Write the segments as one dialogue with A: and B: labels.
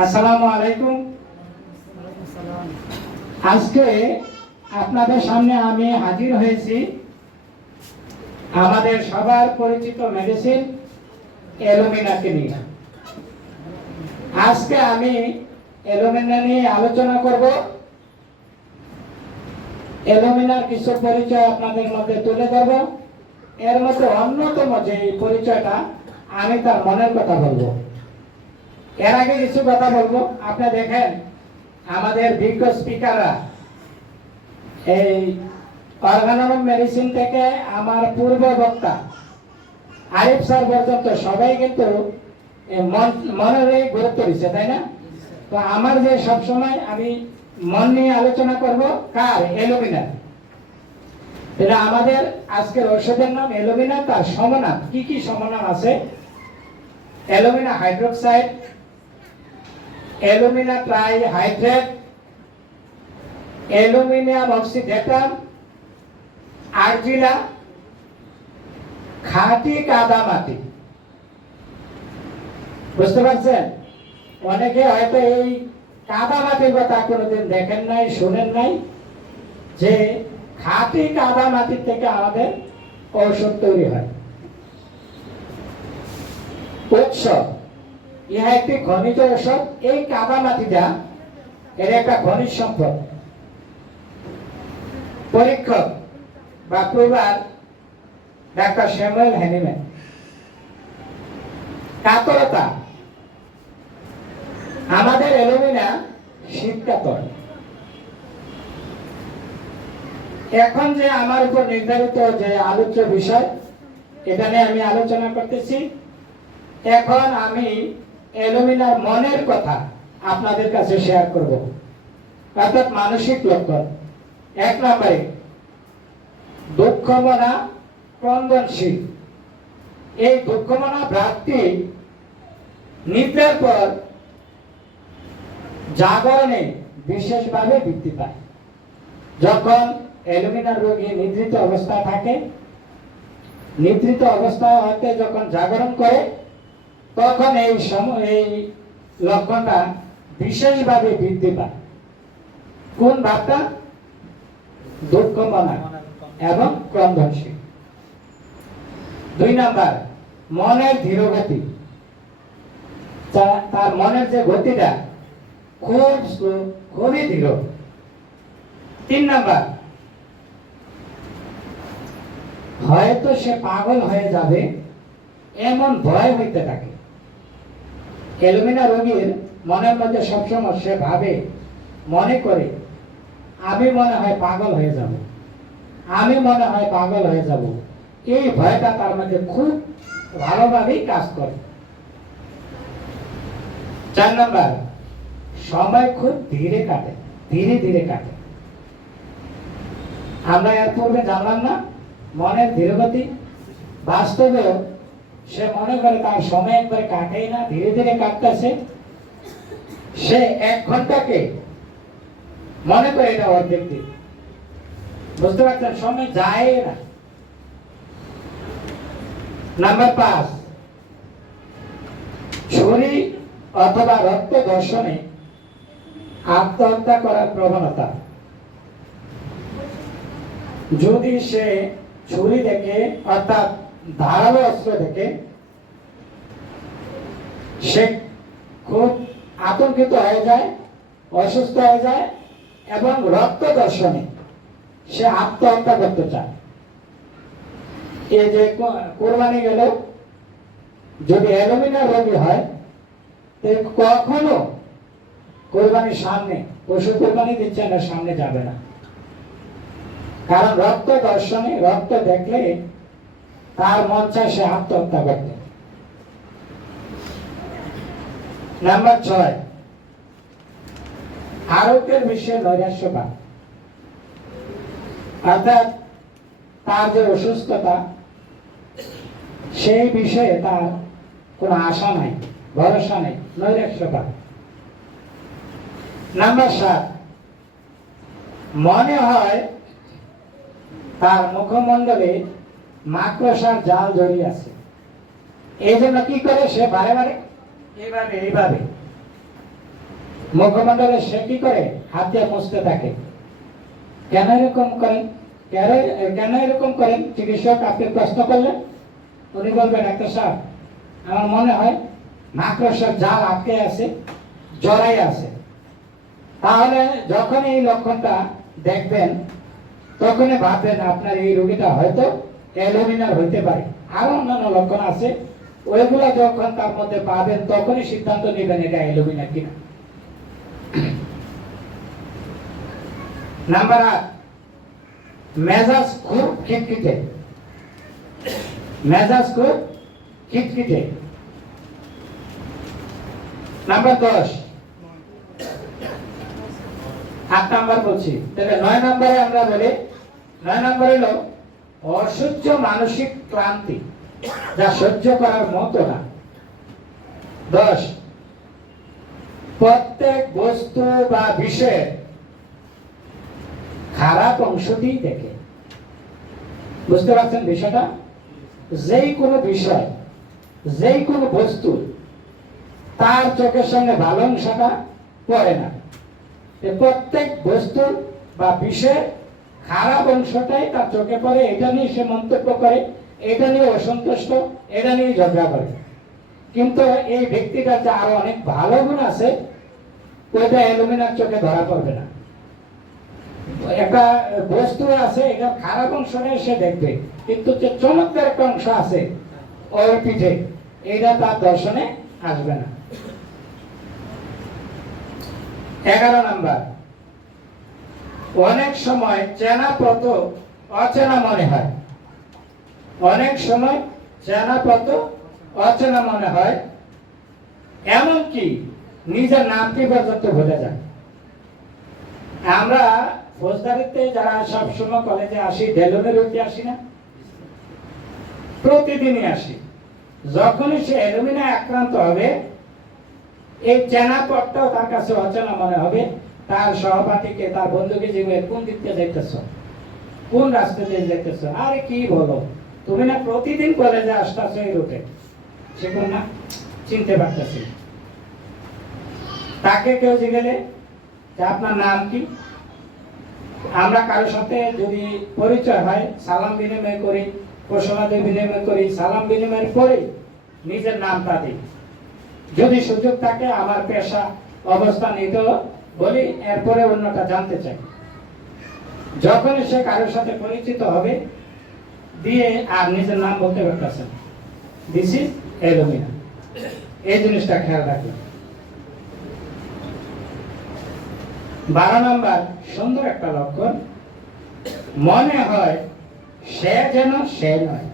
A: আসসালামু আলাইকুম। আজকে আপনাদের সামনে আমি হাজির হয়েছি আমাদের সবার পরিচিত মেডিসিন অ্যালুমিনাকে নিয়ে। আজকে আমি অ্যালুমিনা নিয়ে আলোচনা করব। অ্যালুমিনার কিছু পরিচয় আপনাদের মধ্যে তুলে ধরব। এর মধ্যে অন্যতম যে পরিচয়টা, আমি তার মনের কথা বলব। এর আগে কিছু কথা বলব। আপনি দেখেন, আমাদের বিজ্ঞ স্পিকাররা এই অর্গানম মেডিসিন থেকে আমার পূর্ব বক্তা আরিফ স্যার পর্যন্ত সবাই কিন্তু এ মনের এই গুরুত্ব দিচ্ছে, তাই না? তো আমার যে সবসময় আমি মন নিয়ে আলোচনা করব, কার? এলোমিনার। এটা আমাদের আজকের ঔষধের নাম এলোমিনা তার সমনাম। কি কি সমনাম আছে? Alumina hydroxide alumina trihydrate aluminium oxidatum argilla খাঁটি কাদা মাটি। বুঝতে পারছেন? অনেকে হয়তো এই কাদা মাটির কথা কোনোদিন দেখেন নাই, শুনেন নাই, যে খাঁটি কাদা মাটির থেকে আমাদের ঔষধ তৈরি হয়। উৎস। ইহা একটি খনিজ ঔষধ এই কাদা মাটিটা এর একটা খনিজ সম্পদ। পরীক্ষক বা প্রবার ডাক্তার শ্যামুয়েল হ্যানিম্যান কাতরতা। আমাদের এলোমিনা শীত কাতর এখন যে আমার উপর নির্ধারিত যে আলোচ্য বিষয়, এটা নিয়ে আমি আলোচনা করতেছি। এখন আমি অ্যালুমিনার মনের কথা আপনাদের কাছে শেয়ার করব। অর্থাৎ মানসিক লক্ষণ। এক নম্বরে, দুঃখমনা ক্রন্দনশীল। এই দুঃখমনা ভ্রান্তি নিদ্রার পর জাগরণে বিশেষভাবে বৃদ্ধি পায়। যখন অ্যালুমিনার রোগী নিদ্রিত অবস্থা থাকে, নিদ্রিত অবস্থা হতে যখন জাগরণ করে তখন এই এই লক্ষণটা বিশেষভাবে বৃদ্ধি পায়। কোন ভাবটা? দুঃখ মনা এবং ক্রন্দনশীল। দুই নাম্বার, মনের ধীরগতি। তার মনের যে গতিটা খুব খুবই ধীর। তিন নাম্বার, হয়তো সে পাগল হয়ে যাবে, এমন ভয় হইতে থাকে। অ্যালুমিনা রোগীর মনের মধ্যে সবসময় সে ভাবে, মনে করে, আমি মনে হয় পাগল হয়ে যাব। আমি মনে হয় পাগল হয়ে যাব। এই ভয়টা তার মধ্যে খুব ভালোভাবেই কাজ করে। চার নম্বর, সময় খুব ধীরে কাটে, ধীরে ধীরে কাটে। আমরা এর পূর্বে জানলাম না, মনের ধীরগতি বাস্তবেও সে মনে করে তার সময় একবার কাটেই না, ধীরে ধীরে কাটতেছে। সে এক ঘন্টাকে মনে করে এটা অর্ধেক দিন বুঝতে পারছেন? সময় যায় না। নাম্বার পাঁচ ছুরি অথবা রক্ত দর্শনে আত্মহত্যা করার প্রবণতা। যদি সে ছুরি দেখে, অর্থাৎ ধারালো অস্ত্র দেখে সে খুব আতঙ্কিত হয়ে যায়, অসুস্থ হয়ে যায় এবং রক্ত দর্শনে সে আত্মহত্যা করতে চায়। এই যে কোরবানি গেল, যদি অ্যালোমিনা রোগী হয় কখনো কোরবানির সামনে, পশু কোরবানি দিচ্ছে না, সামনে যাবে না। কারণ রক্ত দর্শনে, রক্ত দেখলে তার মন চায় সে আত্মহত্যা করতে। নাম্বার ছয় আরোগ্যের বিষয়ে নৈরাশ্যবাদ অর্থাৎ তার যে অসুস্থতা, সেই বিষয়ে তার কোনো আশা নাই, ভরসা নেই নৈরাশ্যবাদ নাম্বার সাত, মনে হয় তার মুখমণ্ডলে মাকড়সার জাল জড়িয়ে আছে। এই জন্য কি করে সে বারে বারে? এইভাবে এইভাবে। মুখমণ্ডলে সে কি করে? হাত দিয়ে মুছতে থাকে। কেন এরকম করেন? কেন এরকম করেন? চিকিৎসক আপনি প্রশ্ন করলেন? উনি বলবেন একটা সাহেব আমার মনে হয় মাকড়সার জাল আটকে আছে জড়াই আছে। তাহলে যখন এই লক্ষণটা দেখবেন তখনই ভাববেন আপনার এই রোগীটা হয়তো অ্যালুমিনার হইতে পারে। আরও অন্যান্য লক্ষণ আছে। ওইগুলা যখন তার মধ্যে পাবেন তখনই সিদ্ধান্ত নেবেন এটা অ্যালুমিনার কিনা। নাম্বার আট, মেজাজ খুব খিটখিটে। মেজাজ খুব খিটখিটে। নাম্বার দশ, আট নাম্বার বলছি। তাহলে নয় নম্বরে আমরা বলি, নয় নম্বর হলো অসহ্য মানসিক ক্লান্তি, যা সহ্য করার মতো না। দশ, প্রত্যেক বস্তু বা বিষয়ের খারাপ অংশটি দেখে। বুঝতে পারছেন বিষয়টা? যেই কোনো বিষয়, যেই কোনো বস্তু তার চোখের সঙ্গে ভালো অংশটা পড়ে না। প্রত্যেক বস্তু বা বিষয়ের খারাপ অংশটাই তার চোখে পড়ে, এটা নিয়ে সে মন্তব্য করে, এটা নিয়ে অসন্তুষ্ট, এটা নিয়ে ঝগড়া করে। কিন্তু এই ব্যক্তিটার যে আরও অনেক ভালো গুণ আছে, ওইটা অ্যালুমিনার চোখে ধরা পড়বে না। একটা বস্তু আছে, এটা খারাপ অংশটা সে দেখবে, কিন্তু যে চমৎকার একটা অংশ আছে, ওর পিঠে, এটা তার দর্শনে আসবে না। এগারো নাম্বার। অনেক সময় চেনা পথ অচেনা মনে হয়। অনেক সময় চেনা পথ অচেনা মনে হয়। এমনকি নিজের নামটি পর্যন্ত ভুলে যায়। আমরা ফৌজদারিতে যারা সব সময় কলেজে আসি ডেলনের উঠে আসি না? প্রতিদিনই আসি। যখনই সে অ্যালুমিনা আক্রান্ত হবে, এই চেনা পথটাও তার কাছে অচেনা মনে হবে। তার সহপাঠীকে, তার বন্ধুকে জিজ্ঞে কোন দিক দিয়ে যাইতেছ? কোন রাস্তা দিয়ে যাইতেছ? আরে কি বলো? তুমি না প্রতিদিন কলেজে আসতেছ এই রুটে। সে কোন না চিনতে পারতেছি। তাকে কেউ জিগেলে যে আপনার নাম কি? আমরা কারোর সাথে যদি পরিচয় হয়, সালাম বিনিময় করি কুশলাদি বিনিময় করি, সালাম বিনিময় করে নিজের নামটা দিই। যদি সুযোগ থাকে, আমার পেশা অবস্থান এটাও বলি এরপরে অন্যটা জানতে চাই। যখন সে কারোর সাথে পরিচিত হবে দিয়ে আর নিজের নাম বলতে পারতেছেন দিস ইজ এলোমিনা এই জিনিসটা খেয়াল রাখবেন। বারো নাম্বার সুন্দর একটা লক্ষণ। মনে হয় সে যেন সে নয়।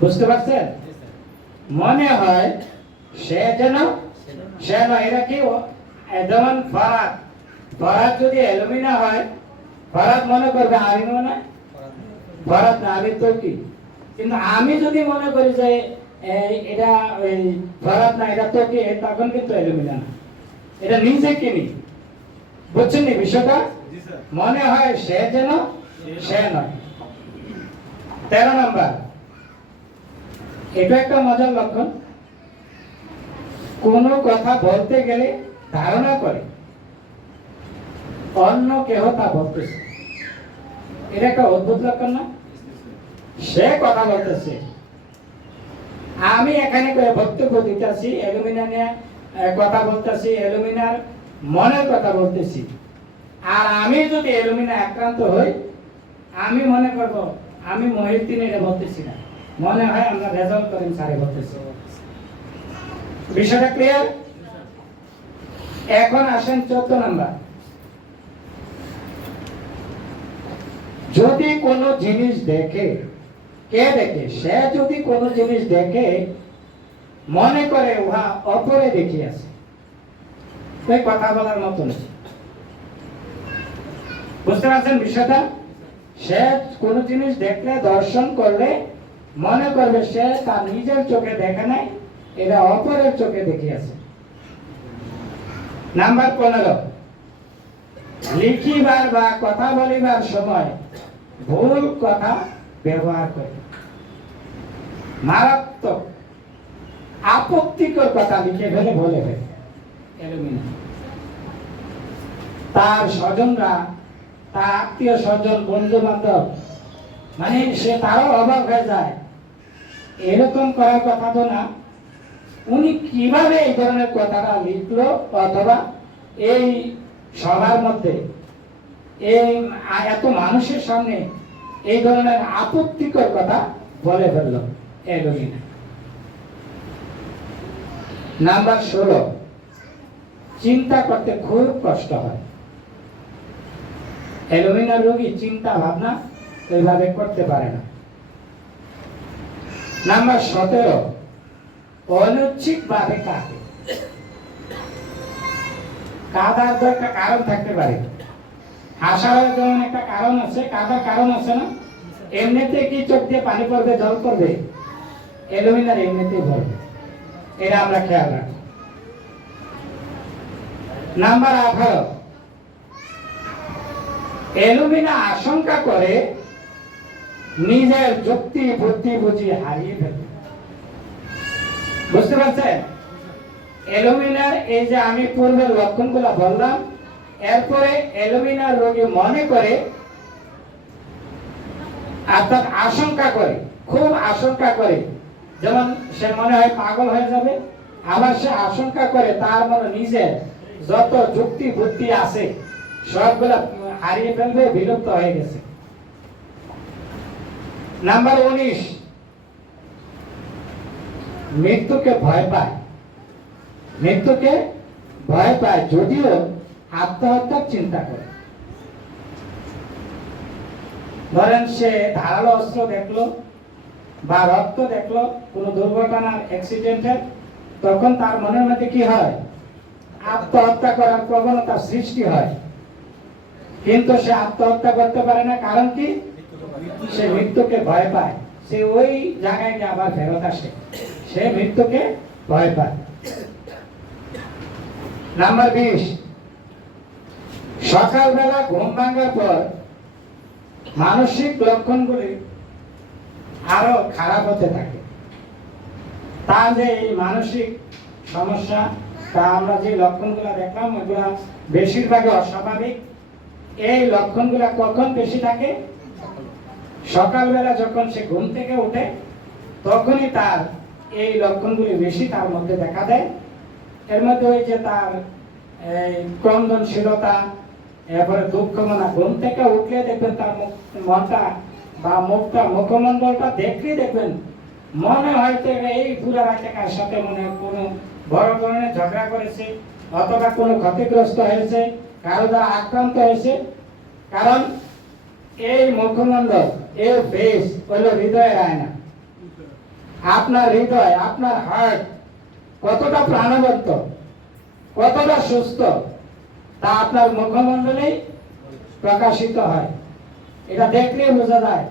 A: বুঝতে পারছেন? মনে হয় সে যেন সে নয়। এটা কি যেমন ফরাত ফরাত যদি অ্যালুমিনা হয় ফরাত মনে করবে আমি মনে? ফরাত না আমি তো কি? কিন্তু আমি যদি মনে করি যে এটা ফরাত না এটা তো কি? তখন কিন্তু অ্যালুমিনা না। এটা নিজে কিনি। বুঝছেন নি বিষয়টা? মনে হয় সে যেন সে নয়। তেরো নাম্বার। এটা একটা মজার লক্ষণ। কোনো কথা বলতে গেলে ধারণা করে। অন্য কেহ তা বলতেছে। এটা একটা অদ্ভুত লক্ষণ না? সে কথা বলতেছে। আমি এখানে বক্তব্য দিতেছি অ্যালুমিনা নিয়ে কথা বলতেছি অ্যালুমিনার মনের কথা বলতেছি। আর আমি যদি অ্যালুমিনা আক্রান্ত হই, আমি মনে করব, আমি মহিউদ্দিন এটা বলতেছি না। মনে হয় আমরা রেজাল্ট করেন স্যারে বলতেছি। বিষয়টা ক্লিয়ার এখন আসেন চোদ্দ নাম্বার। যদি কোনো জিনিস দেখে, কে দেখে? সে যদি কোনো জিনিস দেখে, মনে করে উহা অপরে দেখিয়াছে। ওই কথা বলার মতো বুঝতে পারছেন বিষয়টা? সে কোনো জিনিস দেখলে, দর্শন করলে, মনে করবে সে তার নিজের চোখে দেখে নাই, এটা অপরের চোখে দেখিয়াছে। নাম্বার পনেরো। লিখিবার বা কথা বলিবার সময় ভুল কথা ব্যবহার করে। মারাত্মক আপত্তিকর কথা লিখে ফেলে বলে ফেলে। তার স্বজনরা তার আত্মীয় স্বজন বন্ধু বান্ধব মানে সে তারও অভাব হয়ে যায়। এরকম করার কথা তো না। উনি কীভাবে এই ধরনের কথাটা লিখলো অথবা এই সবার মধ্যে, এই এত মানুষের সামনে এই ধরনের আপত্তিকর কথা বলে ফেলল এলোমিনা নাম্বার ষোলো, চিন্তা করতে খুব কষ্ট হয়। অ্যালুমিনার রোগী চিন্তা ভাবনা ওইভাবে করতে পারে না। নাম্বার সতেরো ভাবে কাঁদে। কাদার তো একটা কারণ থাকতে পারে। হাসার যেমন একটা কারণ আছে, কাদার কারণ আছে না? এমনিতে কি চোখ দিয়ে পানি পড়বে, জল পড়বে? অ্যালুমিনার এমনিতেই পড়বে এটা আমরা খেয়াল রাখি নাম্বার আঠারো। এলুমিনা আশঙ্কা করে নিজের যুক্তি, বুদ্ধি বুঝি হারিয়ে ফেলবে। বুঝতে পারছেন? এলুমিনার এই যে আমি পূর্বের লক্ষণগুলো বললাম, এরপরে এলুমিনার রোগী মনে করে অর্থাৎ আশঙ্কা করে, খুব আশঙ্কা করে। যেমন সে মনে হয় পাগল হয়ে যাবে, আবার সে আশঙ্কা করে তার মনে নিজের যত যুক্তি বুদ্ধি আছে, সবগুলা হারিয়ে ফেলবে, বিলুপ্ত হয়ে গেছে। নাম্বার উনিশ মৃত্যুকে ভয় পায়। মৃত্যুকে ভয় পায় যদিও আত্মহত্যার চিন্তা করে। ধরেন সে ধারালো অস্ত্র দেখল বা রক্ত দেখল, কোনো দুর্ঘটনার অ্যাক্সিডেন্টের তখন তার মনের মধ্যে কি হয়? আত্মহত্যা করার প্রবণতা সৃষ্টি হয়। কিন্তু সে আত্মহত্যা করতে পারে না, কারণ কি? সে মৃত্যুকে ভয় পায়। সে ওই জায়গায় গিয়ে আবার ফেরত আসে। সে মৃত্যুকে ভয় পায়। নাম্বার বিশ। সকালবেলা ঘুম ভাঙার পর মানসিক লক্ষণগুলি আরও খারাপ হতে থাকে। তার যে এই মানসিক সমস্যা, তা আমরা যে লক্ষণগুলো দেখলাম, ওগুলা বেশিরভাগই অস্বাভাবিক। এই লক্ষণগুলা কখন বেশি থাকে? সকালবেলা যখন সে ঘুম থেকে ওঠে তখনই তার এই লক্ষণগুলি বেশি তার মধ্যে দেখা দেয়। এর মধ্যে ওই যে তার ক্রন্দনশীলতা, এরপরে দুঃখ মনা ঘুম থেকে উঠলে দেখবেন তার মনটা বা মুখটা, মুখমণ্ডলটা দেখলেই দেখবেন মনে হয়তো এই পুরা কার সাথে মনে কোনো বড় ধরনের ঝগড়া করেছে অথবা কোনো ক্ষতিগ্রস্ত হয়েছে, কারও দ্বারা আক্রান্ত হয়েছে। কারণ এই মুখমণ্ডল এর ফেস হলো হৃদয়ের আয়না। আপনার হৃদয়, আপনার হার্ট কতটা প্রাণবন্ত, কতটা সুস্থ, তা আপনার মুখমণ্ডলেই প্রকাশিত হয়। এটা দেখলে বোঝা যায়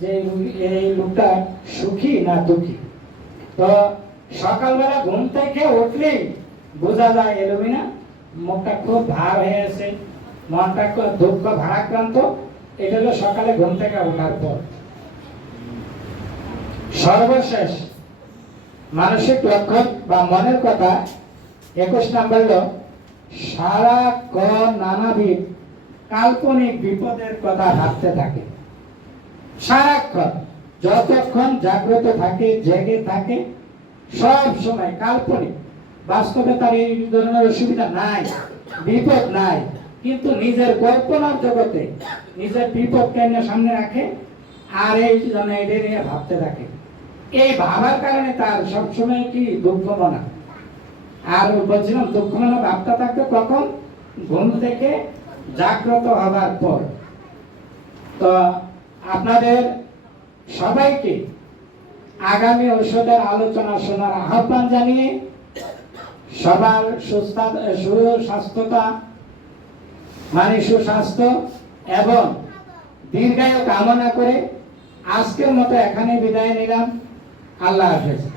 A: যে এই লোকটা সুখী না দুঃখী। তো সকালবেলা ঘুম থেকে উঠলেই বোঝা যায় এলুমিনা, মুখটা খুব ভার হয়ে আছে, মনটা খুব দুঃখ ভারাক্রান্ত। এটা হলো সকালে ঘুম থেকে ওঠার পর। সর্বশেষ মানসিক লক্ষণ বা মনের কথা একুশ নাম্বার হলো সারাক্ষণ নানাবিধ কাল্পনিক বিপদের কথা ভাবতে থাকে। সারাক্ষণ যতক্ষণ জাগ্রত থাকে, জেগে থাকে, সব সময় কাল্পনিক। বাস্তবে তার এই ধরনের অসুবিধা নাই, বিপদ নাই। কিন্তু নিজের কল্পনার জগতে নিজের বিপদকে সামনে রাখে আর এই জন্য এদের নিয়ে ভাবতে থাকে। এই ভাবার কারণে তার সবসময় কি দুঃখ মনা আর বলছিলাম দুঃখ মনা ভাবতে থাকতো কখন? ঘুম থেকে জাগ্রত হবার পর। তো আপনাদের সবাইকে আগামী ঔষধের আলোচনা শোনার আহ্বান জানিয়ে সবার সুস্থা- সুস্বাস্থ্যতা মানে সুস্বাস্থ্য এবং দীর্ঘায়ু কামনা করে আজকের মতো এখানে বিদায় নিলাম। আল্লাহ হাফেজ।